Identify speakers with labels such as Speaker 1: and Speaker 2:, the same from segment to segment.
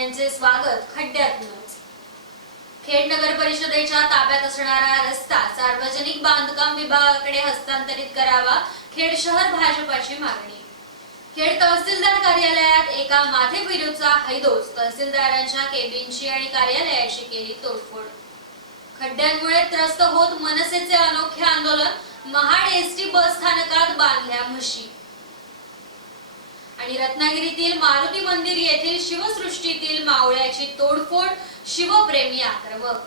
Speaker 1: यांचे स्वागत खड्ड्यातूनच खेड नगर परिषदेच्या ताब्यात असणारा रस्ता सार्वजनिक बांधकाम विभागाकडे हस्तांतरित करावा खेड शहर भाजपाची मागणी. खेड तहसीलदार कार्यालयात एका माथे विरुद्धचा हैदोस तहसीलदारांच्या केबिनची आणि कार्यालयाची केली तोडफोड. खड्ड्यांमुळे त्रस्त होत मनसेचे अनोखे आंदोलन महाड एसटी बस स्थानकात बांधल्या म्हशी. आणि रत्नागिरीतील मारुती मंदिर येथील शिवसृष्टीतील मावळ्याची तोडफोड शिवप्रेमी आक्रमक.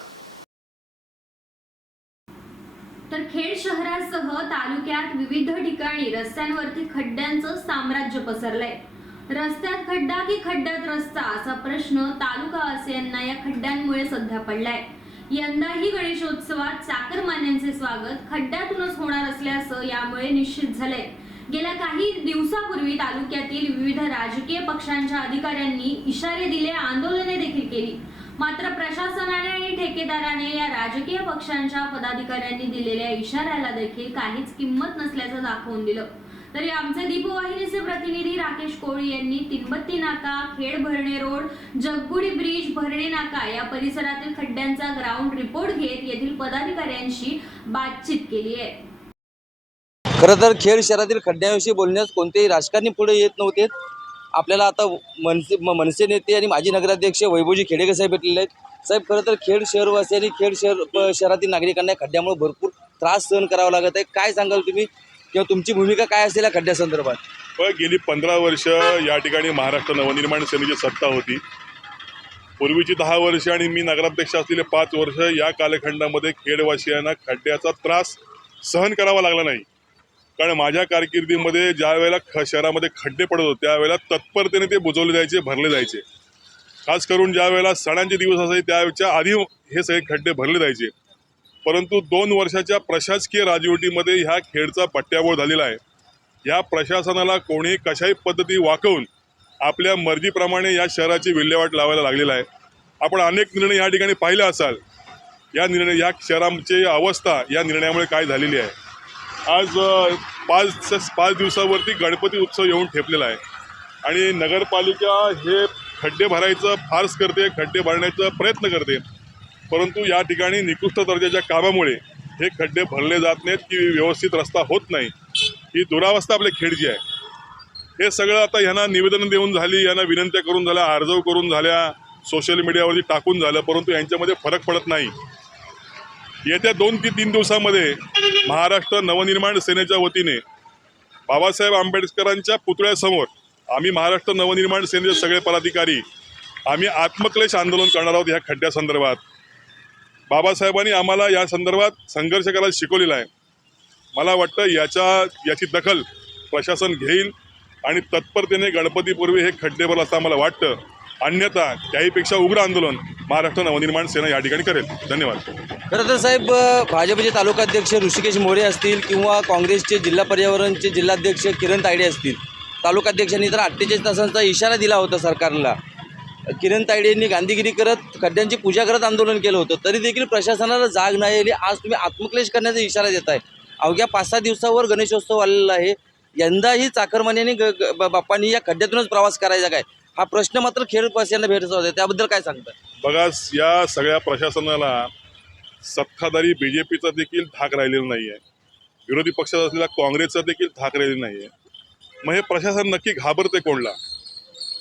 Speaker 1: तर खेड शहरासह तालुक्यात विविध ठिकाणी रस्त्यांवरती खड्ड्यांचं साम्राज्य पसरलंय. रस्त्यात खड्डा की खड्ड्यात रस्ता असा प्रश्न तालुकावासियांना या खड्ड्यांमुळे सध्या पडलाय. यंदाही गणेशोत्सवात चाकरमान्यांचे स्वागत खड्ड्यातूनच होणार असल्याचं यामुळे निश्चित झालंय. गेल्या काही दिवसापूर्वी तालुक्यातील विविध राजकीय पक्षांच्या अधिकाऱ्यांनी इशारे दिले आंदोलने देखील केली. मात्र प्रशासनाने आणि ठेकेदाराने या राजकीय पक्षांच्या पदाधिकाऱ्यांनी दिलेल्या इशाऱ्याला देखील काहीच किंमत नसल्याचं दाखवून दिलं. तरी आमचे दीपवाहिनीचे प्रतिनिधी राकेश कोळी यांनी तिब्बती नाका खेड भरणे रोड जगबुडी ब्रिज भरणे नाका या परिसरातील खड्ड्यांचा ग्राउंड रिपोर्ट घेत येथील पदाधिकाऱ्यांशी बातचीत केली आहे.
Speaker 2: खरं तर खेड शहरातील खड्ड्यांविषयी बोलण्यास कोणतेही राजकारणी पुढे येत नव्हते. आपल्याला आता मनसे मनसे नेते आणि माजी नगराध्यक्ष वैभवजी खेडेकर साहेब भेटलेले आहेत. साहेब खरं तर खेड शहरवासी आणि खेड शहर शहरातील नागरिकांना खड्ड्यामुळे भरपूर त्रास सहन करावा लागत आहे. काय सांगाल तुम्ही? किंवा तुमची भूमिका काय असेल या खड्ड्यासंदर्भात?
Speaker 3: गेली पंधरा वर्ष या ठिकाणी महाराष्ट्र नवनिर्माण सेनेची सत्ता होती. पूर्वीची दहा वर्ष आणि मी नगराध्यक्ष असलेले पाच वर्ष या कालखंडामध्ये खेडवासियांना खड्ड्याचा त्रास सहन करावा लागला नाही. कारण माझ्या कारकिर्दीमध्ये ज्या वेळेला ख शहरामध्ये खड्डे पडत होते त्यावेळेला तत्परतेने ते बुजवले जायचे भरले जायचे. खास करून ज्या वेळेला सणांचे दिवस असायचे त्याच्या आधी हे सगळे खड्डे भरले जायचे. परंतु दोन वर्षाच्या प्रशासकीय राजवटीमध्ये ह्या खेळचा पट्ट्याबोळ झालेला आहे. या प्रशासनाला कोणी कशाही पद्धती वाकवून आपल्या मर्जीप्रमाणे या शहराची विल्हेवाट लावायला लागलेला आहे. आपण अनेक निर्णय या ठिकाणी पाहिले असाल. या निर्णय या शहराची अवस्था या निर्णयामुळे काय झालेली आहे? आज पाच पाच दिवसावरती गणपती उत्सव येऊन ठेपलेला आहे. आणि नगरपालिका हे खड्डे भरायचं फार्स करते खड्डे भरण्याचा प्रयत्न करते. परंतु या ठिकाणी निकृष्ट दर्जाच्या कामामुळे हे खड्डे भरले जात नाहीत की व्यवस्थित रस्ता होत नाही. ही दुरावस्था आपल्या खेडची आहे. हे सगळं आता ह्यांना निवेदन देऊन झाली यांना विनंत्या करून झाल्या अर्जव करून झाल्या सोशल मीडियावरती टाकून झालं परंतु यांच्यामध्ये फरक पडत नाही. येत्या दोन ते तीन दिवसामध्ये महाराष्ट्र नवनिर्माण सेनेच्या वतीने बाबासाहेब आंबेडकरांच्या पुतळ्यासमोर आम्ही महाराष्ट्र नवनिर्माण सेनेचे सगळे पदाधिकारी आम्ही आत्मक्लेश आंदोलन करणार आहोत ह्या खड्ड्यासंदर्भात बाबासाहेबांनी आम्हाला या संदर्भात संघर्ष करायला शिकवलेला आहे. मला वाटतं याच्या याची दखल प्रशासन घेईल आणि तत्परतेने गणपतीपूर्वी हे खड्डे भरलं असं आम्हाला वाटतं. अन्यथा त्याहीपेक्षा उग्र आंदोलन महाराष्ट्र नवनिर्माण सेना या ठिकाणी करेल. धन्यवाद.
Speaker 2: खरं तर साहेब भाजपचे तालुकाध्यक्ष ऋषिकेश मोरे असतील किंवा काँग्रेसचे जिल्हा पर्यावरणचे जिल्हाध्यक्ष किरण तायडे असतील. तालुकाध्यक्षांनी तर अठ्ठेचाळीस तासांचा इशारा दिला होता सरकारला. किरण तायडे यांनी गांधीगिरी करत खड्ड्यांची पूजा करत आंदोलन केलं होतं. तरी देखील प्रशासनाला जाग नाही आली. आज तुम्ही आत्मक्लेश करण्याचा इशारा देत आहे अवघ्या पाच सहा दिवसावर गणेशोत्सव आलेला आहे. यंदाही चाकरमान्यांनी ग बाप्पांनी या खड्ड्यातूनच प्रवास करायचा काय? हा प्रश्न मात्र खेडवासियांना भेटचा होता. त्याबद्दल काय सांगतात
Speaker 3: बघा या सगळ्या प्रशासनाला सत्ताधारी बी जे पीचा देखील धाक राहिलेला नाही आहे विरोधी पक्षात असलेला काँग्रेसचा देखील धाक राहिलेला नाही आहे मग हे प्रशासन नक्की घाबरते कोणला?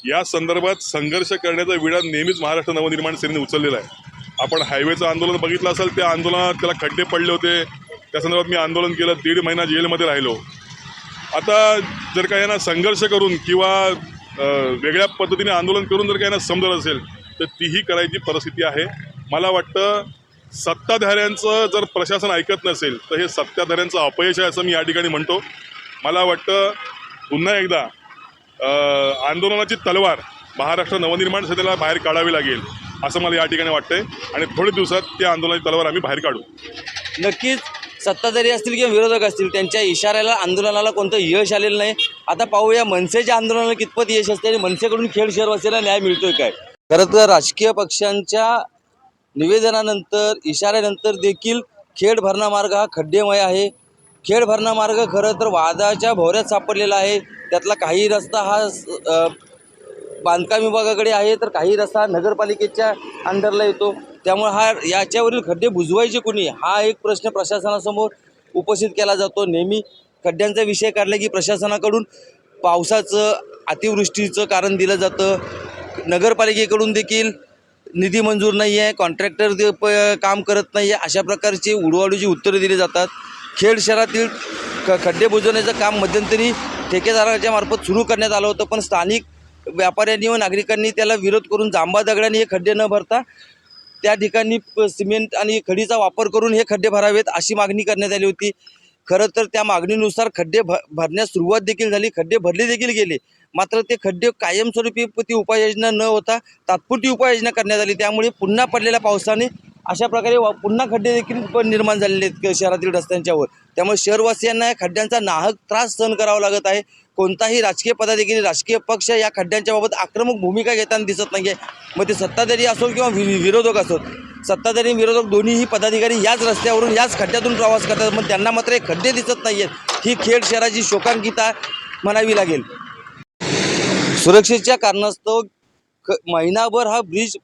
Speaker 3: या संदर्भात संघर्ष करण्याचा विडा नेहमीच महाराष्ट्र नवनिर्माण सेनेने उचललेला आहे. आपण हायवेचं आंदोलन बघितलं असेल त्या आंदोलनात त्याला खड्डे पडले होते. त्या संदर्भात मी आंदोलन केलं दीड महिना जेलमध्ये राहिलो. आता जर का यांना संघर्ष करून किंवा वेगळ्या पद्धतीने आंदोलन करून जर काही समजलं समजत असेल तर तीही करायची परिस्थिती आहे. मला वाटतं सत्ताधाऱ्यांचं जर प्रशासन ऐकत नसेल तर हे सत्ताधाऱ्यांचं अपयश आहे असं मी या ठिकाणी म्हणतो. मला वाटतं पुन्हा एकदा आंदोलनाची तलवार महाराष्ट्र नवनिर्माण सेनेला बाहेर काढावी लागेल असं मला या ठिकाणी वाटतंय. आणि थोड्या दिवसात त्या आंदोलनाची तलवार आम्ही बाहेर काढू.
Speaker 2: नक्कीच. सत्ताधारी असतील किंवा विरोधक असतील त्यांच्या इशाऱ्याला आंदोलनाला कोणतं यश आलेलं नाही. आता पाहूया मनसेच्या आंदोलनाला कितपत यश असते आणि मनसेकडून खेड शहरवासियांना न्याय मिळतोय काय? खरं तर राजकीय पक्षांच्या निवेदनानंतर इशाऱ्यानंतर देखील खेड भरणा मार्ग हा खड्डेमय आहे. खेड भरणा मार्ग खरं तर वादाच्या भोवऱ्यात सापडलेला आहे. त्यातला काही रस्ता हा बांधकाम विभागाकडे आहे तर काही रस्ता नगरपालिकेच्या अंडरला येतो. त्यामुळे हा याच्यावरील खड्डे बुजवायचे कोणी? हा एक प्रश्न प्रशासनासमोर उपस्थित केला जातो. नेहमी खड्ड्यांचा विषय काढला की प्रशासनाकडून पावसाचं अतिवृष्टीचं कारण दिलं जातं. नगरपालिकेकडून देखील निधी मंजूर नाही आहे. कॉन्ट्रॅक्टर दे प काम करत नाही आहे. अशा प्रकारची उडवाडूची उत्तरं दिली जातात. खेड शहरातील ख खड्डे बुजवण्याचं काम मध्यंतरी ठेकेदाराच्या मार्फत सुरू करण्यात आलं होतं. पण स्थानिक व्यापाऱ्यांनी व नागरिकांनी त्याला विरोध करून जांबा दगडाने हे खड्डे न भरता त्या ठिकाणी प- सिमेंट आणि खडीचा वापर करून हे खड्डे भरावेत अशी मागणी करण्यात आली होती. खरं तर त्या मागणीनुसार खड्डे भ भरण्यास सुरुवात देखील झाली. खड्डे भरले देखील गेले. मात्र ते खड्डे कायमस्वरूपी ती उपाययोजना न होता तात्पुरती उपाययोजना करण्यात आली. त्यामुळे पुन्हा पडलेल्या पावसाने अशा प्रकारे वा- पुन्हा खड्डे देखील पण निर्माण झालेले आहेत शहरातील रस्त्यांच्यावर. त्यामुळे शहरवासियांना या खड्ड्यांचा नाहक त्रास सहन करावा लागत आहे. कोणताही राजकीय पदाधिकारी राजकीय पक्ष या खड्ड्यांच्या बाबत आक्रमक भूमिका घेताना दिसत नाही आहे मग ते सत्ताधारी असो किंवा वि विरोधक असोत सत्ताधारी विरोधक दोन्हीही पदाधिकारी याच रस्त्यावरून याच खड्ड्यातून प्रवास करतात. मग त्यांना मात्र हे खड्डे दिसत नाही आहेत ही खेड शहराची शोकांकिता म्हणावी लागेल. सुरक्षेच्या कारणास्तव महिनाभर हा ब्रिज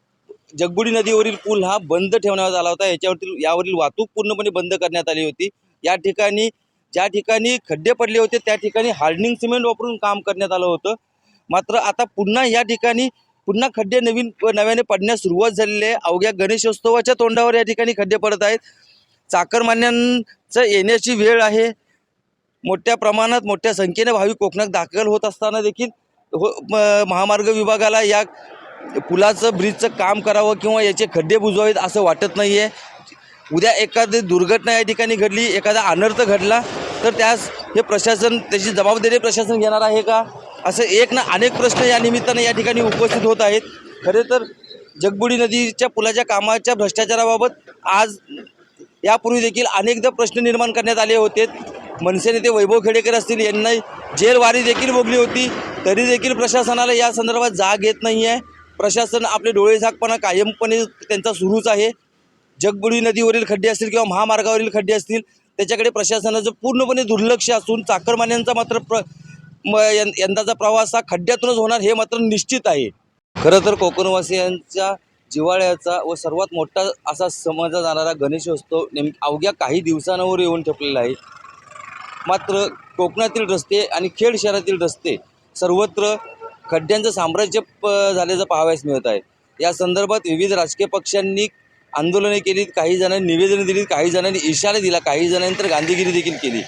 Speaker 2: जगबुडी नदीवरील पूल हा बंद ठेवण्यात आला होता. याच्यावरती यावरील वाहतूक पूर्णपणे बंद करण्यात आली होती. या ठिकाणी ज्या ठिकाणी खड्डे पडले होते त्या ठिकाणी हार्डनिंग सिमेंट वापरून काम करण्यात आलं होतं. मात्र आता पुन्हा या ठिकाणी पुन्हा खड्डे नवीन नव्याने पडण्यास सुरुवात झालेली आहे. अवघ्या गणेशोत्सवाच्या तोंडावर या ठिकाणी खड्डे पडत आहेत. चाकरमान्यांचं येण्याची वेळ आहे. मोठ्या प्रमाणात मोठ्या संख्येने भाविक कोकणात दाखल होत असताना देखील हो म- महामार्ग विभागाला या पुलाचं ब्रिजचं काम करावं किंवा याचे खड्डे बुजवावेत असं वाटत नाही आहे उद्या एखादी दुर्घटना या ठिकाणी घडली एखादा अनर्थ घडला तर त्यास हे प्रशासन त्याची जबाबदारी प्रशासन घेणार आहे का? असं एक ना अनेक प्रश्न या निमित्तानं या ठिकाणी उपस्थित होत आहेत. खरे तर जगबुडी नदीच्या पुलाच्या कामाच्या भ्रष्टाचाराबाबत आज यापूर्वी देखील अनेकदा प्रश्न निर्माण करण्यात आले होते. मनसे नेते वैभव खेडेकर असतील यांना जेलवारी देखील भोगली होती. तरी देखील प्रशासनाला या संदर्भात जाग येत नाही आहे प्रशासन आपले डोळे झाकपणा कायमपणे त्यांचा सुरूच आहे. जगबुडी नदीवरील खड्डे असतील किंवा महामार्गावरील खड्डे असतील त्याच्याकडे प्रशासनाचं पूर्णपणे दुर्लक्ष असून चाकरमान्यांचा मात्र प्र म यंदाचा प्रवास हा खड्ड्यातूनच होणार हे मात्र निश्चित आहे. खरं तर कोकणवासियांच्या जिवाळ्याचा व सर्वात मोठा असा समजला जाणारा गणेशोत्सव नेम अवघ्या काही दिवसांवर येऊन ठेपलेला आहे. मात्र कोकणातील रस्ते आणि खेड शहरातील रस्ते सर्वत्र खड्ड्यांचं साम्राज्य प झाल्याचं पाहावयास मिळत आहे. या संदर्भात विविध राजकीय पक्षांनी आंदोलने केलीत काही जणांनी निवेदनं दिलीत काही जणांनी इशारा दिला काही जणांनी तर गांधीगिरी देखील केली.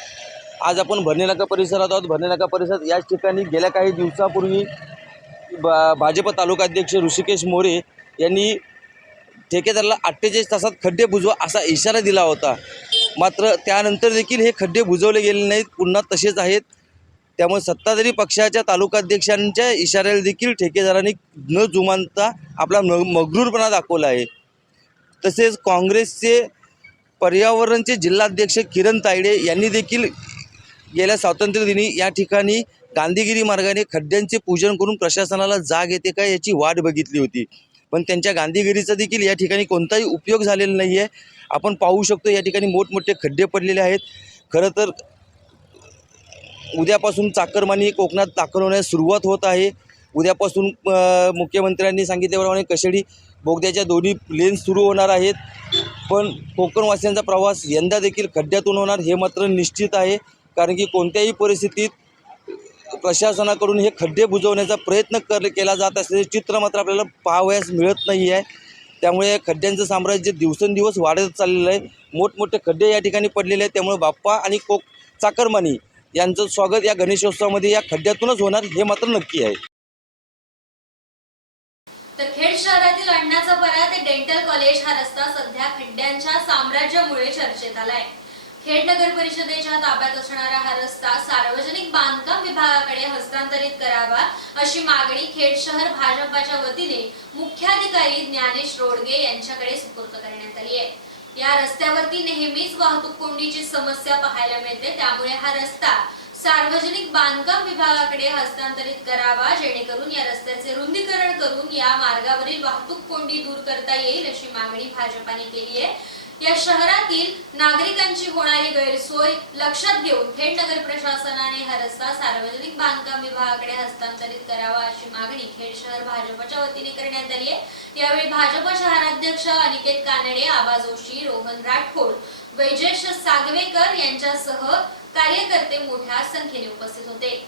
Speaker 2: आज आपण भरणेनाका परिसरात आहोत. भरणेनाका परिसरात याच ठिकाणी गेल्या काही दिवसापूर्वी बा भाजप तालुकाध्यक्ष ऋषिकेश मोरे यांनी ठेकेदाराला अठ्ठेचाळीस तासात खड्डे बुजवा असा इशारा दिला होता. मात्र त्यानंतर देखील हे खड्डे बुजवले गेले नाहीत. पुन्हा तसेच आहेत. त्यामुळे सत्ताधारी पक्षाच्या तालुकाध्यक्षांच्या इशाऱ्याला देखील ठेकेदारांनी न जुमानता आपला म मगरूरपणा दाखवला आहे. तसेच काँग्रेसचे पर्यावरणचे जिल्हाध्यक्ष किरण तायडे यांनी देखील गेल्या स्वातंत्र्यदिनी या ठिकाणी गांधीगिरी मार्गाने खड्ड्यांचे पूजन करून प्रशासनाला जाग येते का याची वाट बघितली होती. पण त्यांच्या गांधीगिरीचा देखील या ठिकाणी कोणताही उपयोग झालेला नाही आहे आपण पाहू शकतो या ठिकाणी मोठमोठे खड्डे पडलेले आहेत. खरं तर उद्यापासून चाकरमानी कोकणात दाखल होण्यास सुरुवात होत आहे. उद्यापासून मुख्यमंत्र्यांनी सांगितल्याप्रमाणे कशेडी बोगद्याच्या दोन्ही लेन सुरू होणार आहेत. पण कोकणवासियांचा प्रवास यंदा देखील खड्ड्यातून होणार हे मात्र निश्चित आहे. कारण की कोणत्याही परिस्थितीत प्रशासनाकडून हे खड्डे बुजवण्याचा प्रयत्न कर केला जात असल्याचे चित्र मात्र आपल्याला पाहावयास मिळत नाही आहे. त्यामुळे खड्ड्यांचं साम्राज्य दिवसेंदिवस वाढत चाललेलं आहे. मोठमोठे खड्डे या ठिकाणी पडलेले आहेत. त्यामुळे बाप्पा आणि कोक चाकरमानी यांचं स्वागत या गणेशोत्सवामध्ये या खड्ड्यातूनच होणार हे मात्र नक्की आहे.
Speaker 1: तर खेड शहरातील अण्णाचा परा ते डेंटल कॉलेज हा रस्ता सध्या खड्ड्यांच्या साम्राज्यामुळे चर्चेत आलाय. खेड नगर परिषदेच्या ताब्यात असणारा हा रस्ता सार्वजनिक बांधकाम विभागाकडे हस्तांतरित करावा अशी मागणी खेड शहर भाजपाच्या वतीने मुख्याधिकारी ज्ञानेश रोडगे यांच्याकडे सुपूर्द करण्यात आली आहे. या रस्त्यावरती नेहमीच वाहतूक कोंडीची समस्या पाहायला मिळते. त्यामुळे हा रस्ता सार्वजनिक बांधकाम विभागाकडे हस्तांतरित करावा जेणेकरून या रस्त्याचे रुंदीकरण करून या मार्गावरील वाहतूक कोंडी दूर करता येईल अशी मागणी भाजपाने केली आहे. या शहरातील नागरिकांची होणारी गैरसोय लक्षात घेऊन थेट नगर प्रशासनाने हा रस्ता सार्वजनिक बांधकाम विभागाकडे हस्तांतरित करावा अशी मागणी खेड शहर भाजपच्या वतीने करण्यात आली आहे. यावेळी भाजप शहराध्यक्ष अनिकेत कानडे आबा जोशी रोहन राठोड वैजेश सागवेकर यांच्यासह कार्यकर्ते मोठ्या संख्येने उपस्थित होते.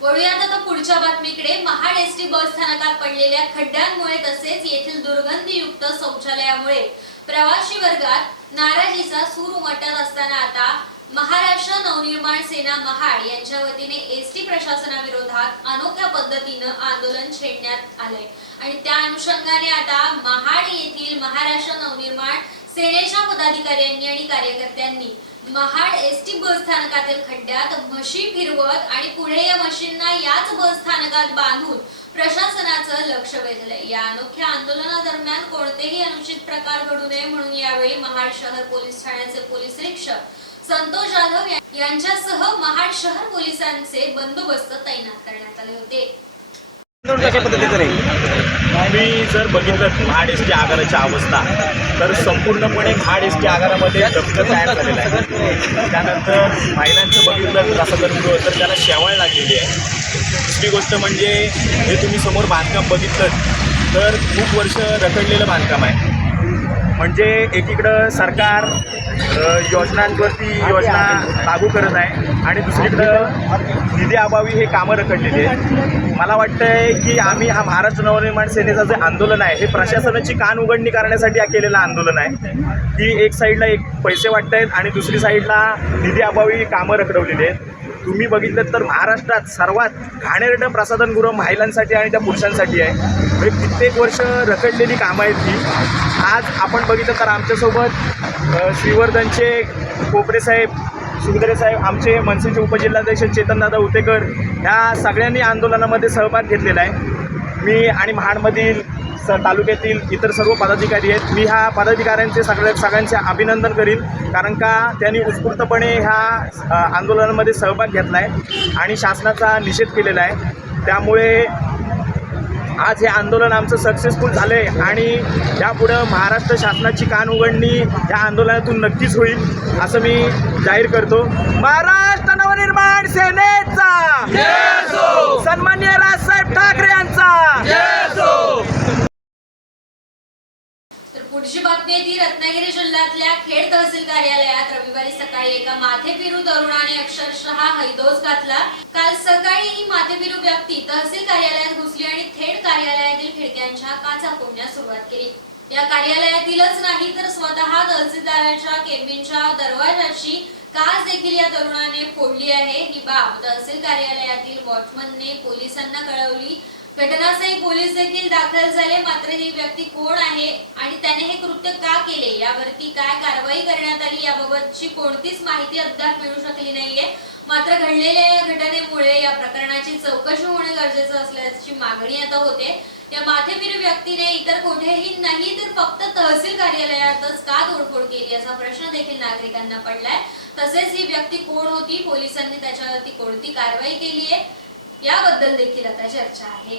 Speaker 1: वळूयात आता पुढच्या बातमीकडे. महाड एस टी बस स्थानकात पडलेल्या खड्ड्यांमुळे तसेच येथील दुर्गंधीयुक्त शौचालयामुळे प्रवासी वर्गात नाराजीचा सूर उमटत असताना आता महाराष्ट्र नवनिर्माण सेना महाड यांच्या वतीने एस टी प्रशासनाविरोधात अनोख्या पद्धतीनं आंदोलन छेडण्यात आलंय. आणि त्या अनुषंगाने आता महाड येथील महाराष्ट्र नवनिर्माण सेनेच्या पदाधिकाऱ्यांनी आणि कार्यकर्त्यांनी महाड एस टी बस स्थानकातील खड्ड्यात म्हशी फिरवत आणि पुढे या म्हशींना याच बस स्थानकात बांधून प्रशासनाचं लक्ष वेधलंय. या अनोख्या आंदोलनादरम्यान कोणतेही अनुचित प्रकार घडू नये म्हणून यावेळी महाड शहर पोलीस ठाण्याचे पोलीस निरीक्षक संतोष जाधव यांच्यासह महाड शहर पोलिसांचे बंदोबस्त तैनात करण्यात आले होते.
Speaker 4: मी जर बघितलं महाड एस टी आगाराची अवस्था तर संपूर्णपणे महाड एस टी आगारामध्ये दफ्तर तयार झालेलं आहे. त्यानंतर महिलांचं बघितलं प्रसादगृह तर त्याला शेवाळ लागलेली आहे. दुसरी गोष्ट म्हणजे हे तुम्ही समोर बांधकाम बघितलं तर खूप वर्ष रखडलेलं बांधकाम आहे. म्हणजे एकीकडं सरकार योजनांवरती योजना लागू करत आहे. आणि दुसरीकडं निधी अभावी हे कामं रखडलेली आहेत. मला वाटतंय की आम्ही हा महाराष्ट्र नवनिर्माण सेनेचं जे आंदोलन आहे हे प्रशासनाची कान उघडणी करण्यासाठी केलेलं आंदोलन आहे. की एक साईडला एक पैसे वाटत आहेत आणि दुसरी साईडला निधी अभावी कामं रखडवलेली आहेत. तुम्ही बघितलं तर महाराष्ट्रात सर्वात घाणेरडं प्रसाधनगृह महिलांसाठी आणि त्या पुरुषांसाठी आहे. म्हणजे कित्येक वर्ष रखडलेली कामं आहेत ती. आज आपण बघितलं तर आमच्यासोबत श्रीवर्धनचे कोपरे साहेब सुंदरे साहेब आमचे मनसेचे उपजिल्हाध्यक्ष चेतनदादा उतेकर ह्या सगळ्यांनी आंदोलनामध्ये सहभाग घेतलेला आहे. मी आणि महाडमधील स तालुक्यातील इतर सर्व पदाधिकारी आहेत. मी ह्या पदाधिकाऱ्यांचे सगळ्या सगळ्यांचे अभिनंदन करीन. कारण का त्यांनी उत्स्फूर्तपणे ह्या आंदोलनामध्ये सहभाग घेतला आहे आणि शासनाचा निषेध केलेला आहे. त्यामुळे आज हे आंदोलन आमचं सक्सेसफुल झालं आहे आणि यापुढं महाराष्ट्र शासनाची कान उघडणी या आंदोलनातून नक्कीच होईल असं मी जाहीर करतो. महाराष्ट्र नवनिर्माण सेनेचा! सन्मान्य राजसाहेब ठाकरे यांचा!
Speaker 1: पुढची बातमी ती रत्नागिरी जिल्ह्यातल्या खेड तहसील कार्यालयात रविवारी सकाळी एका माथेफिरू तरुणाने अक्षरशः हैदोस घातला. काल सकाळी ही माथेफिरू व्यक्ती तहसील कार्यालयात घुसली आणि थेट कार्यालयातील खिडक्यांच्या काचा फोडण्यास सुरुवात केली. या कार्यालयातीलच नाही तर स्वतः तहसीलदाराच्या केबिनच्या दरवाजाची काच देखील या तरुणाने फोडली आहे. ही बाब तहसील कार्यालयातील वॉचमनने पोलिसांना कळवली. घटनास्थळी पोलीस देखील दाखल झाले. मात्र ही व्यक्ती कोण आहे आणि त्याने हे कृत्य का केले? यावरती काय कारवाई करण्यात आली? याबाबतची कोणतीच माहिती अद्याप मिळू शकली नाहीये. मात्र घडलेल्या या घटनेमुळे या प्रकरणाची चौकशी होणे गरजेचं असल्याची मागणी आता होते. या माथेफिरू व्यक्तीने इतर कुठेही नाही तर फक्त तहसील कार्यालयातच का तोडफोड केली असा प्रश्न देखील नागरिकांना पडलाय. तसेच ही व्यक्ती कोण होती? पोलिसांनी त्याच्यावरती कोणती कारवाई केली आहे याबद्दल देखील आता चर्चा आहे.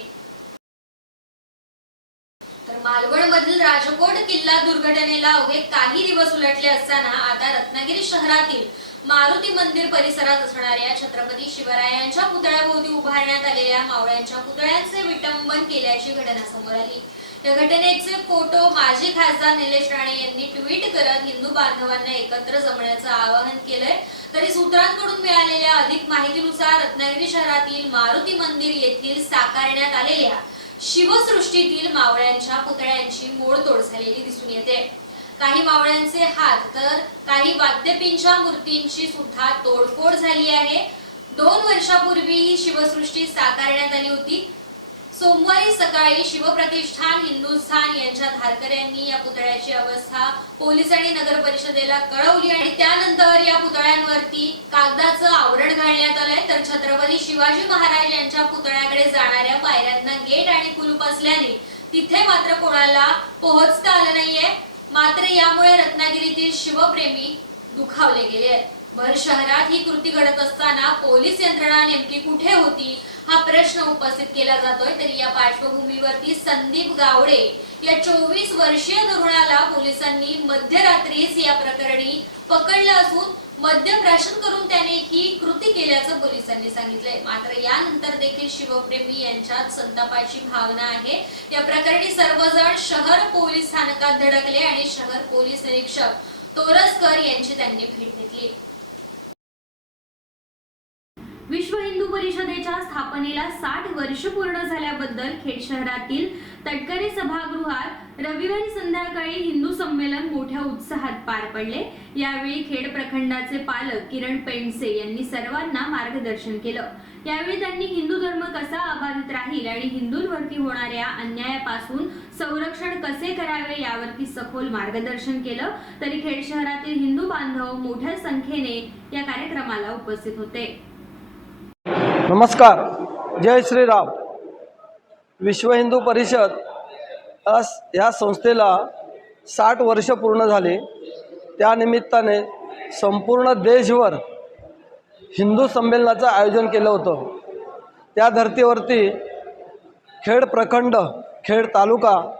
Speaker 1: तर मालवण मधील राजकोट किल्ला दुर्घटनेला अवघे काही दिवस उलटले असताना आता रत्नागिरी शहरातील मारुती मंदिर परिसरात असणाऱ्या छत्रपती शिवरायांच्या पुतळ्याभोवती उभारण्यात आलेल्या मावळ्यांच्या पुतळ्यांचे विटंबन केल्याची घटना समोर आली. या घटनेचे फोटो माजी खासदार निलेश राणे यांनी ट्विट करत हिंदू बांधवांना एकत्र जमण्याचं आवाहन केलंय. तरी सूत्रांकडून मिळालेल्या अधिक माहितीनुसार रत्नागिरी शहरातील मारुती मंदिर येथील साकारण्यात आलेल्या शिवसृष्टीतील मावळ्यांच्या पुतळ्यांची मोडतोड झालेली दिसून येते. काही मावळ्यांचे हात तर काही वाद्यपींच्या मूर्तींची सुद्धा तोडफोड झाली आहे. दोन वर्षापूर्वी ही शिवसृष्टी साकारण्यात आली होती. सोमवारी सकाळी शिवप्रतिष्ठान हिंदुस्थान यांच्या धारकऱ्यांनी या पुतळ्याची अवस्था पोलीस आणि नगर परिषदेला कळवली आणि त्यानंतर या पुतळ्यांवरती कागदाचं आवरण घालण्यात आलंय. तर छत्रपती शिवाजी महाराज यांच्या पुतळ्याकडे जाणाऱ्या पायऱ्यांना गेट आणि कुलूप असल्याने तिथे मात्र कोणाला पोहोचता आलं नाहीये. मात्र यामुळे रत्नागिरीतील शिवप्रेमी दुखावले गेले आहेत. भर शहरात ही कृती घडत असताना पोलीस यंत्रणा नेमकी कुठे होती? हा प्रश्न उपस्थित केला जातोय. तरी या पार्श्वभूमीवरती संदीप गावडे या चोवीस वर्षीय तरुणाला पोलिसांनी मध्यरात्रीच या प्रकरणी पकडलं असून मद्यप्राशन करून त्याने ही कृती केल्याचं पोलिसांनी सांगितलंय. मात्र यानंतर देखील शिवप्रेमी यांच्यात संतापाची भावना आहे. या प्रकरणी सर्वजण शहर पोलीस स्थानकात धडकले आणि शहर पोलीस निरीक्षक तोरसकर यांची त्यांनी भेट घेतली. विश्व हिंदू परिषदेच्या स्थापनेला साठ वर्ष पूर्ण झाल्याबद्दल खेड शहरातील तटकरे सभागृहात रविवारी संध्याकाळी हिंदू संमेलन मोठ्या उत्साहात पार पडले. यावेळी खेड प्रखंडाचे पालक किरण पेंडसे यांनी सर्वांना मार्गदर्शन केलं. यावेळी त्यांनी हिंदू धर्म कसा अबाधित राहील आणि हिंदूंवरती होणाऱ्या अन्यायापासून संरक्षण कसे करावे यावरती सखोल मार्गदर्शन केलं. तरी खेड शहरातील हिंदू बांधव मोठ्या संख्येने या कार्यक्रमाला उपस्थित होते.
Speaker 5: नमस्कार. जय श्रीराम. विश्व हिंदू परिषद अस ह्या संस्थेला साठ वर्ष पूर्ण झाली. त्यानिमित्ताने संपूर्ण देशभर हिंदू संमेलनाचं आयोजन केलं होतं. त्या धर्तीवरती खेड प्रखंड खेड तालुका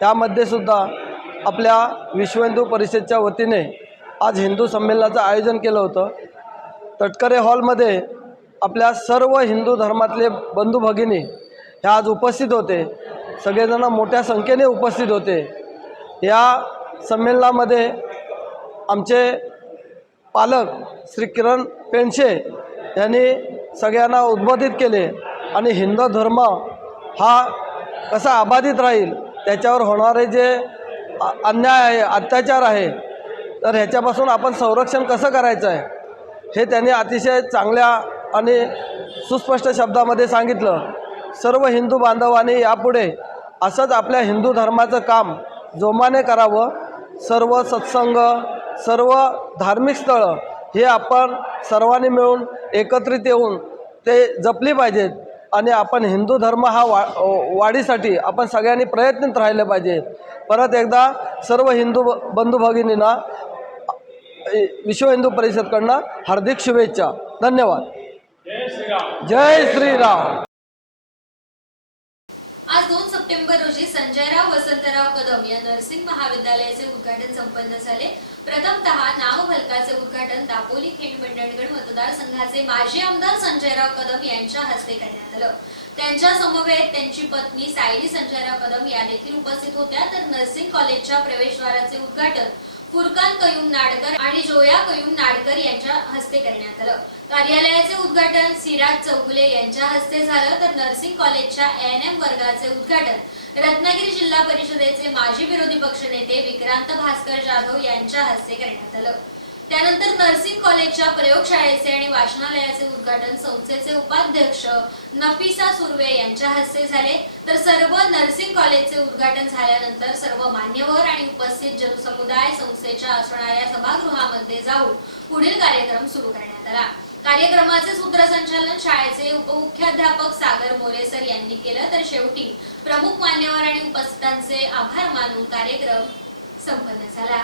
Speaker 5: त्यामध्ये सुद्धा आपल्या विश्व हिंदू परिषदच्या वतीने आज हिंदू संमेलनाचं आयोजन केलं होतं. तटकरे हॉलमध्ये आपल्या सर्व हिंदू धर्मातले बंधू भगिनी ह्या आज उपस्थित होते. सगळेजण मोठ्या संख्येने उपस्थित होते. या संमेलनामध्ये आमचे पालक श्री किरण पेंडशे यांनी सगळ्यांना उद्बोधित केले आणि हिंदू धर्म हा कसा अबाधित राहील त्याच्यावर होणारे जे अन्याय आहे अत्याचार आहे तर ह्याच्यापासून आपण संरक्षण कसं करायचं आहे हे त्यांनी अतिशय चांगल्या आणि सुस्पष्ट शब्दामध्ये सांगितलं सर्व हिंदू बांधवांनी यापुढे असंच आपल्या हिंदू धर्माचं काम जोमाने करावं. सर्व सत्संग सर्व धार्मिक स्थळं हे आपण सर्वांनी मिळून एकत्रित येऊन ते जपली पाहिजेत आणि आपण हिंदू धर्म हा वा वाढीसाठी आपण सगळ्यांनी प्रयत्नित राहिले पाहिजे परत एकदा सर्व हिंदू ब- बंधू भगिनींना विश्व हिंदू परिषदकडनं हार्दिक शुभेच्छा. धन्यवाद. जय श्रीराम.
Speaker 1: आज दोन सप्टेंबर रोजी संजयराव वसंतराव कदम या नर्सिंग महाविद्यालयाचे उद्घाटन संपन्न झाले. प्रथमतः नामफलकाचे उद्घाटन दापोली खेड मंडणगड मतदारसंघाचे माजी आमदार संजयराव कदम यांच्या हस्ते करण्यात आलं. त्यांच्या समवेत त्यांची पत्नी सायली संजयराव कदम या देखील उपस्थित होत्या. तर नर्सिंग कॉलेजच्या प्रवेशद्वाराचे उद्घाटन फुरकान कयूम नाडकर आणि जोया कयूम नाडकर यांच्या हस्ते करण्यात आलं. कार्यालयाचे उद्घाटन सिराज चौगुले यांच्या हस्ते झालं तर नर्सिंग कॉलेजच्या एन एम वर्गाचे उद्घाटन. रत्नागिरी जिल्हा परिषदेचे माजी विरोधी पक्षनेते विक्रांत भास्कर जाधव यांच्या हस्ते करण्यात आलं. त्यानंतर नर्सिंग कॉलेजच्या प्रयोगशाळेचे आणि वाचनालयाचे उद्घाटन संस्थेचे उपाध्यक्ष नफिसा सुर्वे यांच्या हस्ते झाले. तर सर्व नर्सिंग कॉलेजचे उद्घाटन झाल्यानंतर सर्व मान्यवर आणि उपस्थित जनसमुदाय संस्थेच्या असणाऱ्या सभागृहामध्ये जाऊन पुढील कार्यक्रम सुरू करण्यात आला. कार्यक्रमाचे सूत्रसंचालन शाळेचे उपमुख्याध्यापक सागर मोरेसर यांनी केलं. तर शेवटी प्रमुख मान्यवर आणि उपस्थितांचे आभार मानून कार्यक्रम संपन्न झाला.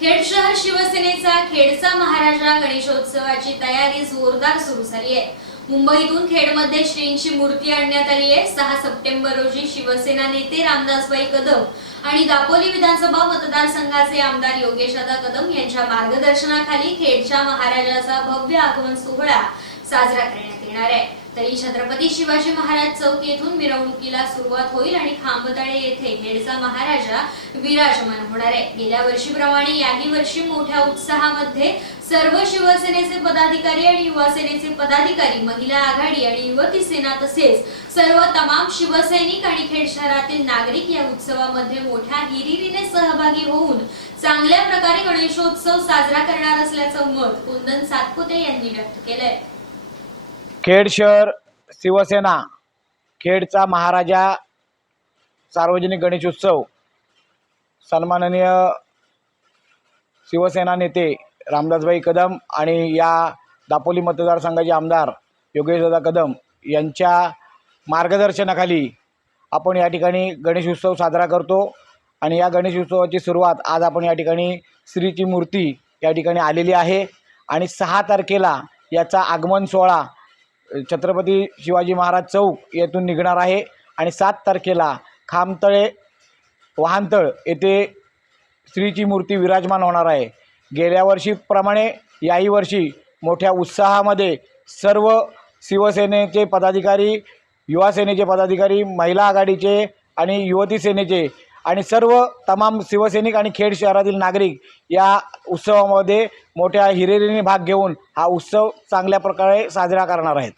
Speaker 1: खेड शहर शिवसेनेचा खेडचा महाराजा गणेशोत्सवाची तयारी जोरदार सुरू झाली आहे. मुंबईतून खेडमध्ये श्रींची मूर्ती आणण्यात आली आहे. सहा सप्टेंबर रोजी शिवसेना नेते रामदासबाई कदम आणि दापोली विधानसभा मतदारसंघाचे आमदार योगेशदा कदम यांच्या मार्गदर्शनाखाली खेडच्या महाराजाचा भव्य आगमन सोहळा साजरा करण्यात येणार आहे. तरी छत्रपती शिवाजी महाराज चौक येथून मिरवणुकीला सुरुवात होईल आणि खांबतळे येथे खेडचा महाराजा विराजमान होणार आहे. गेल्या वर्षीप्रमाणे याही वर्षी मोठ्या उत्साहामध्ये सर्व शिवसेनेचे पदाधिकारी आणि युवा सेनेचे पदाधिकारी महिला आघाडी आणि युवती सेना तसेच सर्व तमाम शिवसैनिक आणि खेड शहरातील नागरिक या उत्सवामध्ये मोठ्या हिरिरीने सहभागी होऊन चांगल्या प्रकारे गणेशोत्सव साजरा करणार असल्याचं मत कुंदन सातपुते यांनी व्यक्त केलंय.
Speaker 6: खेड शहर शिवसेना खेडचा महाराजा सार्वजनिक गणेशोत्सव सन्माननीय शिवसेना नेते रामदासभाई कदम आणि या दापोली मतदारसंघाचे आमदार योगेशदादा कदम यांच्या मार्गदर्शनाखाली आपण या ठिकाणी गणेश उत्सव साजरा करतो आणि या गणेश उत्सवाची सुरुवात आज आपण या ठिकाणी श्रीची मूर्ती या ठिकाणी आलेली आहे आणि सहा तारखेला याचा आगमन सोहळा छत्रपती शिवाजी महाराज चौक येथून निघणार आहे. आणि सात तारखेला खामतळे वाहनतळ येथे स्त्रीची मूर्ती विराजमान होणार आहे. गेल्या वर्षीप्रमाणे याही वर्षी मोठ्या उत्साहामध्ये सर्व शिवसेनेचे पदाधिकारी युवासेनेचे पदाधिकारी महिला आघाडीचे आणि युवती सेनेचे आणि सर्व तमाम शिवसैनिक आणि खेड शहरातील नागरिक या उत्सवामध्ये मोठ्या हिरेरीने भाग घेऊन हा उत्सव चांगल्या प्रकारे साजरा करणार आहेत.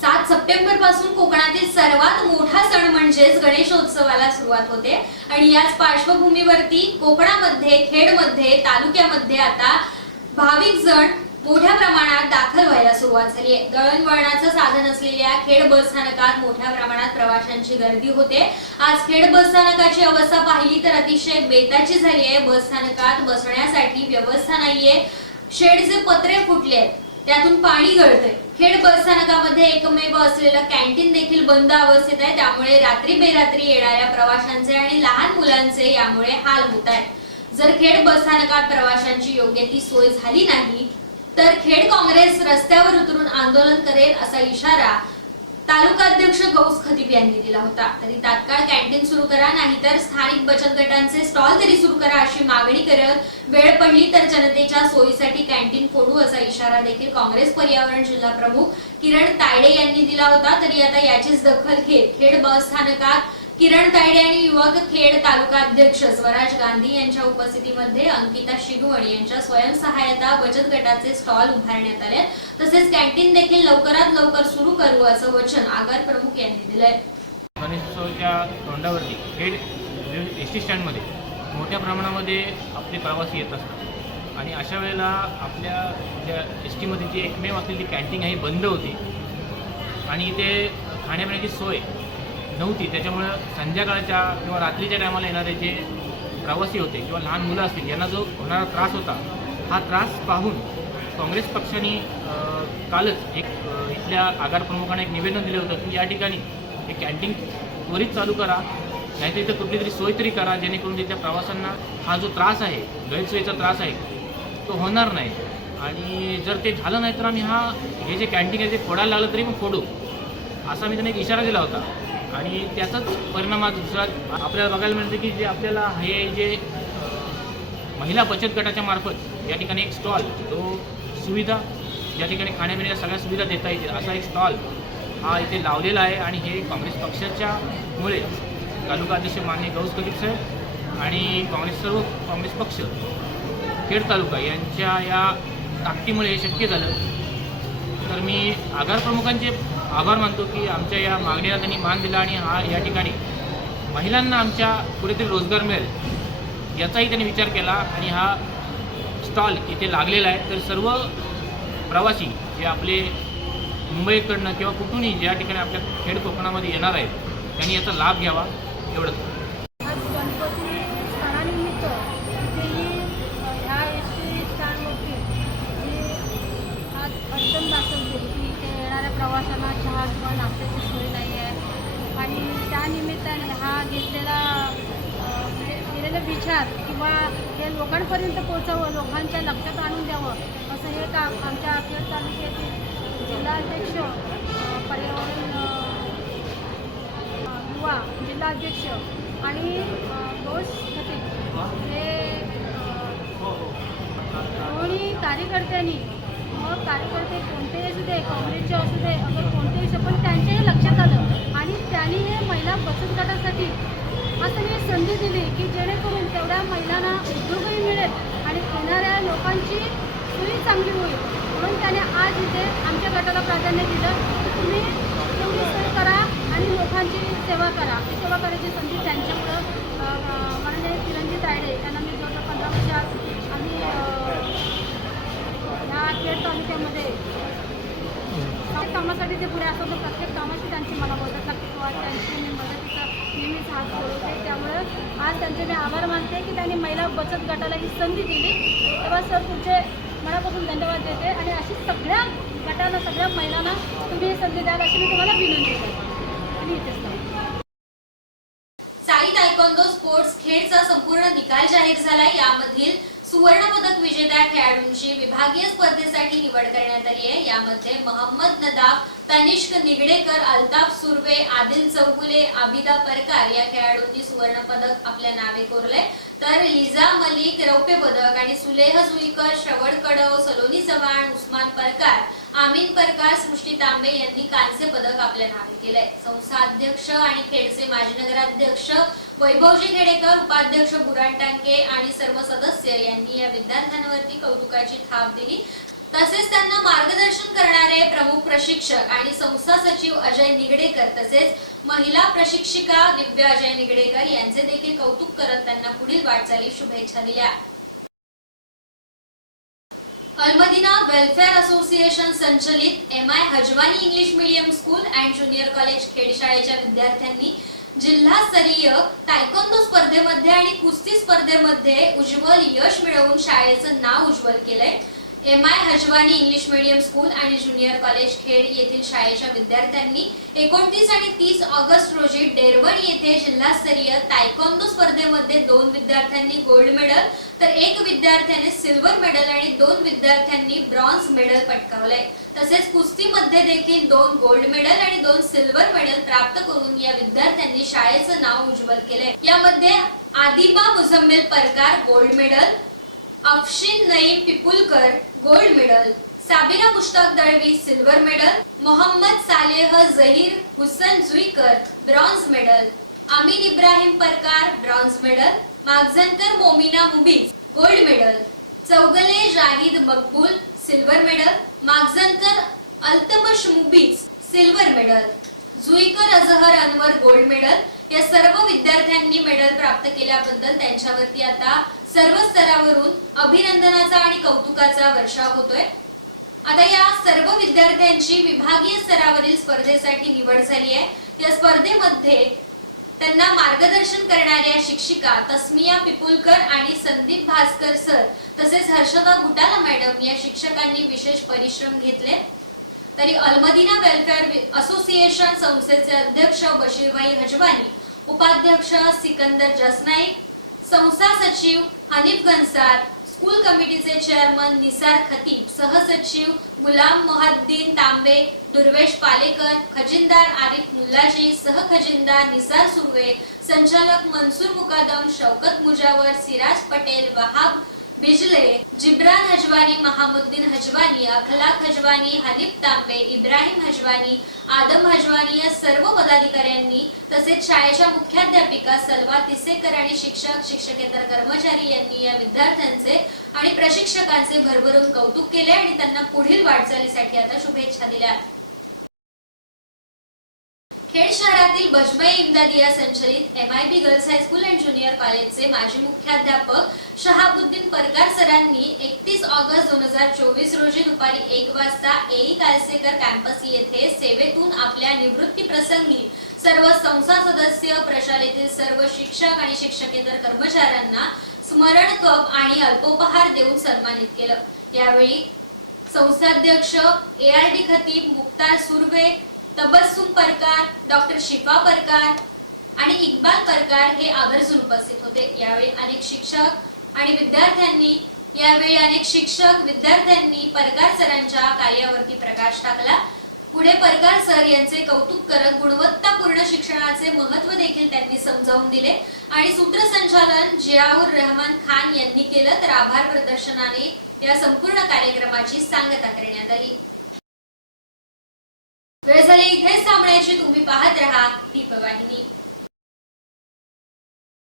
Speaker 1: सात सप्टेंबरपासून कोकणातील सर्वात मोठा सण म्हणजेच गणेशोत्सवाला सुरुवात होते. आणि याच पार्श्वभूमीवरती कोकणामध्ये खेडमध्ये तालुक्यामध्ये आता भाविक जण मोठ्या प्रमाणात दाखल व्हायला सुरुवात झाली आहे. दळणवळणाचं साधन असलेल्या खेड बस स्थानकात मोठ्या प्रमाणात प्रवाशांची गर्दी होते. आज खेड बस स्थानकाची अवस्था पाहिली तर अतिशय बेताची झाली आहे. बस स्थानकात बसण्यासाठी व्यवस्था नाहीये. शेडचे पत्रे फुटले आहेत त्यातून पाणी गळतंय. खेड बस स्थानकामध्ये एकमेव असलेलं कॅन्टीन देखील बंद अवस्थेत आहे. त्यामुळे रात्री बेरात्री येणाऱ्या प्रवाशांचे आणि लहान मुलांचे यामुळे हाल होत आहेत जर खेड बस स्थानकात प्रवाशांची योग्य ती सोय झाली नाही तर खेड काँग्रेस रस्त्यावर उतरून आंदोलन करेल असा इशारा तालुकाध्यक्ष गौस खतीब यांनी दिला होता. तरी तात्काळ कॅन्टीन सुरू करा नाहीतर स्थानिक बचत गटांचे स्टॉल तरी सुरू करा अशी मागणी करत वेळ पडली तर जनतेच्या सोयीसाठी कॅन्टीन फोडू असा इशारा देखील काँग्रेस पर्यावरण जिल्हा प्रमुख किरण तायडे यांनी दिला होता. तरी आता याचीच दखल घेत खेड बस स्थानकात किरण तायडे आणि युवक खेड तालुका अध्यक्ष स्वराज गांधी यांच्या उपस्थितीमध्ये अंकिता शिगवण यांच्या स्वयंसहायता बचत गटाचे स्टॉल उभारण्यात आले. तसेच कॅन्टीन देखील लवकरात लवकर सुरू करू असं वचन आगार प्रमुख यांनी दिलंय.
Speaker 7: गणेशोत्सवाच्या तोंडावरती खेड एस टी स्टँडमध्ये मोठ्या प्रमाणामध्ये आपले प्रवासी येत असतात. आणि अशा वेळेला आपल्या ज्या एस टीमध्ये जी एकमेव असलेली कॅन्टीन आहे बंद होती. आणि इथे खाण्यापिण्याची सोय नव्हती. त्याच्यामुळं संध्याकाळच्या किंवा रात्रीच्या टायमाला येणारे जे प्रवासी होते किंवा लहान मुलं असतील यांना जो होणारा त्रास होता हा त्रास पाहून काँग्रेस पक्षाने कालच एक इथल्या आगारप्रमुखाने एक निवेदन दिलं होतं की या ठिकाणी एक कॅन्टीन त्वरित चालू करा नाहीतर इथं कुठली तरी सोय तरी करा जेणेकरून तिथल्या प्रवाशांना हा जो त्रास आहे गैरसोयीचा त्रास आहे तो होणार नाही. आणि जर ते झालं नाही तर आम्ही हा हे जे कॅन्टीन आहे ते फोडायला लागलं तरी मग फोडू. असा मी त्यांना एक इशारा दिला होता. आणि त्याचाच परिणाम आज दुसरा आपल्याला बघायला मिळतं की जे आपल्याला हे जे महिला बचत गटाच्या मार्फत या ठिकाणी एक स्टॉल जो सुविधा या ठिकाणी खाण्यापिण्याच्या सगळ्या सुविधा देता येतील असा एक स्टॉल हा इथे लावलेला आहे. आणि हे काँग्रेस पक्षाच्या मुळे तालुका अध्यक्ष मान्य गौस कदीप साहेब आणि काँग्रेस सर्व काँग्रेस पक्ष खेड तालुका यांच्या या ताकदीमुळे हे शक्य झालं. तर मी आगार प्रमुखांचे आभार मानतो की आमच्या या मागणीला त्यांनी मान दिला आणि हा या ठिकाणी महिलांना आमच्या कुठेतरी रोजगार मिळेल याचाही त्यांनी विचार केला आणि हा स्टॉल इथे लागलेला आहे. तर सर्व प्रवासी जे आपले मुंबईकडनं किंवा कुठूनही ज्या ठिकाणी आपल्या खेड कोकणामध्ये येणार आहेत त्यांनी याचा लाभ घ्यावा एवढंच
Speaker 8: आज गणपती सणानिमित्त इथेही अ, ह्या एस टी स्टँडवरती जी आज अडचण दाखवते की इथे येणाऱ्या प्रवाशांना चहा किंवा नाश्त्याची सोय नाही आहे आणि त्यानिमित्ताने हा घेतलेला अ, म्हणजे विचार किंवा हे लोकांपर्यंत पोचावं लोकांच्या लक्षात आणून द्यावं असं हे काम आमच्या अखेर तालुक्यातील जिल्हाध्यक्ष पर्यावरण युवा जिल्हाध्यक्ष आणि अ, घोष हे दोन्ही कार्यकर्त्यांनी मग कार्यकर्ते कोणतेही असू दे काँग्रेसचे असू दे अगर कोणतेही असू पण त्यांच्याही लक्षात आलं आणि त्यांनी हे महिला बचत गटासाठी असं ही संधी दिली की जेणेकरून तेवढ्या महिलांना उद्योगही मिळेल आणि येणाऱ्या लोकांची सोयी चांगली होईल. म्हणून त्याने आज इथे आमच्या गटाला प्राधान्य दिलं की तुम्ही तेवढी सोय करा आणि लोकांची सेवा करा. ही सेवा करायची संधी त्यांच्यामुळं माननीय चिरंजीत रायडे त्यांना मी जवळजवळ पंधरा वर्षात आम्ही ह्या खेड तालुक्यामध्ये कामासाठी ते पुढे असतात तर प्रत्येक कामाची त्यांची मला मदत लागते किंवा त्यांची मी मदतीचा नेहमीच हात पुरवते त्यामुळं आज त्यांचे मी आभार मानते की त्यांनी महिला बचत गटाला ही संधी दिली. तेव्हा सर तुमचे मनापासून धन्यवाद देते आणि अशी सगळ्या गटाला सगळ्या महिलांना तुम्ही ही संधी द्याल अशी मी तुम्हाला विनंती करते. आणि इथेच थांबते.
Speaker 1: साई तायकोंदो स्पोर्ट्स खेळचा संपूर्ण निकाल जाहीर झालाय यामधील सुवर्ण पदक विजेत्या खेळाडूंची विभागीय स्पर्धेसाठी निवड करण्यात आली आहे. यामध्ये महम्मद नदाफ तनिष्क निगडेकर अल्ताफ सुर्वे आदिल चौगुले आबिदा परकार या खेळाडूंनी सुवर्ण पदक आपल्या नावे कोरले तर लिझा मलिक रौप्य पदक आणि सुलेह जुईकर श्रवण कडव सलोनी चव्हाण उस्मान परकार आमीन परकार सृष्टी तांबे यांनी कांस्य पदक आपल्या नावे केलंय. संस्था अध्यक्ष आणि खेडचे माजी नगराध्यक्ष वैभवजी खेडेकर उपाध्यक्ष बुराण टांके आणि सर्व सदस्य यांनी या विद्यार्थ्यांवरती कौतुकाची थाप दिली. तसेच त्यांना मार्गदर्शन करणारे प्रमुख प्रशिक्षक आणि संस्था सचिव अजय निगडेकर तसेच महिला प्रशिक्षिका दिव्या अजय निगडेकर यांचे देखील कौतुक करत त्यांना पुढील वाटचाली शुभेच्छा दिल्या. अल्मदिना वेलफेअर असोसिएशन संचलित M I Hajwani English medium school and junior college खेडशाळेच्या विद्यार्थ्यांनी जिल्हास्तरीय तायकोंदो स्पर्धेमध्ये आणि कुस्ती स्पर्धेमध्ये उज्ज्वल यश मिळवून शाळेचं नाव उज्ज्वल केलंय. M I Hajwani English medium school आणि ज्युनियर कॉलेज खेड येथील शाळेच्या विद्यार्थ्यांनी एकोणतीस आणि तीस ऑगस्ट रोजी डेरवण येथे जिल्हास्तरीय तायकोंदो स्पर्धेमध्ये दोन विद्यार्थ्यांनी गोल्ड मेडल तर एक विद्यार्थ्याने सिल्वर मेडल आणि दोन विद्यार्थ्यांनी ब्रॉन्झ मेडल पटकावलंय. तसेच कुस्तीमध्ये देखील दोन गोल्ड मेडल आणि दोन सिल्वर मेडल प्राप्त करून या विद्यार्थ्यांनी शाळेचं नाव उज्ज्वल केलंय. यामध्ये Adiba Muzammel Parkar gold medal Afshin Naeem Pipulkar gold medal Sabina Mushtaq Dalvi silver medal Mohammad Saleh Zaheer Husan Juikar bronze medal Amin Ibrahim Parkar bronze medal Magaznakar Momina Mubeez gold medal Chougule Zahid Maqbool silver medal Magaznakar Altamash Mubeez silver medal Juikar Azhar Anwar gold medal या सर्व विद्यार्थ्यांनी medal प्राप्त केल्याबद्दल त्यांच्यावरती आता सर्व स्तरावरून अभिनंदनाचा आणि कौतुकाचा वर्षाव होतोय. आता या सर्व विद्यार्थ्यांची विभागीय स्तरावरील स्पर्धेसाठी निवड झाली आहे. या स्पर्धेमध्ये त्यांना मार्गदर्शन करणाऱ्या शिक्षिका तस्मिया पिपुलकर आणि संदीप भास्कर सर तसेच हर्षदा गुटाला मॅडम या शिक्षकांनी विशेष परिश्रम घेतले. तरी अल्मदिना वेलफेअर असोसिएशन संस्थेचे अध्यक्ष बशीरभाई हजवानी उपाध्यक्ष सिकंदर जसनाईक संस्था सचिव हनीफ गन्सार स्कूल कमिटीचे चेअरमन निसार खतीब सहसचिव गुलाम मोहद्दीन तांबे दुर्वेश पालेकर खजिनदार आरिफ मुल्लाजी सहखजिनदार निसार सुर्वे संचालक मनसूर मुकादम शौकत मुजावर सिराज पटेल वहाब बिजले जिब्रान हजवानी महामुद्दीन हजवानी अखलाक हजवानी हनीफ तांबे इब्राहिम हजवानी आदम हजवानी या सर्व पदाधिकाऱ्यांनी तसेच शाळेच्या मुख्याध्यापिका सलवा तिसेकर आणि शिक्षक शिक्षकेतर कर्मचारी यांनी या विद्यार्थ्यांचे आणि प्रशिक्षकांचे भरभरून कौतुक केले आणि त्यांना पुढील वाटचालीसाठी आता शुभेच्छा दिल्या. खेड शहरातील बजमई इमदादिया संचलित M I B girls high school and junior कॉलेजचे माजी मुख्याध्यापक शहाबुद्दीन परकार सरांनी एकतीस ऑगस्ट दोन हजार चोवीस रोजी दुपारी एक वाजता एई कालसेकर कॅम्पस येथे सेवेतून आपल्या निवृत्ती प्रसंगी सर्व संस्था सदस्य प्रशालेतील सर्व शिक्षक आणि शिक्षकेतर कर्मचाऱ्यांना स्मरण कप आणि अल्पोपहार देऊन सन्मानित केलं. यावेळी संस्थाध्यक्ष A R D Khatib Mukhtar Surve Tabassum Parkar doctor Shifa परकार आणि इक्बाल परकार हे आवर्जून उपस्थित होते. यावेळी अनेक शिक्षक आणि विद्यार्थ्यांनी यावेळी अनेक शिक्षक विद्यार्थ्यांनी परकार सरांच्या कार्यावरती प्रकाश टाकला. पुढे परकार सर यांचे कौतुक करत गुणवत्तापूर्ण शिक्षणाचे महत्त्व देखील त्यांनी समजावून दिले. आणि सूत्रसंचालन जियाऊर रहमान खान यांनी केलं तर आभार प्रदर्शनाने या संपूर्ण कार्यक्रमाची सांगता करण्यात आली. वेळ झाली इथेच थांबण्याची तुम्ही पाहत रहा दीपवाहिनी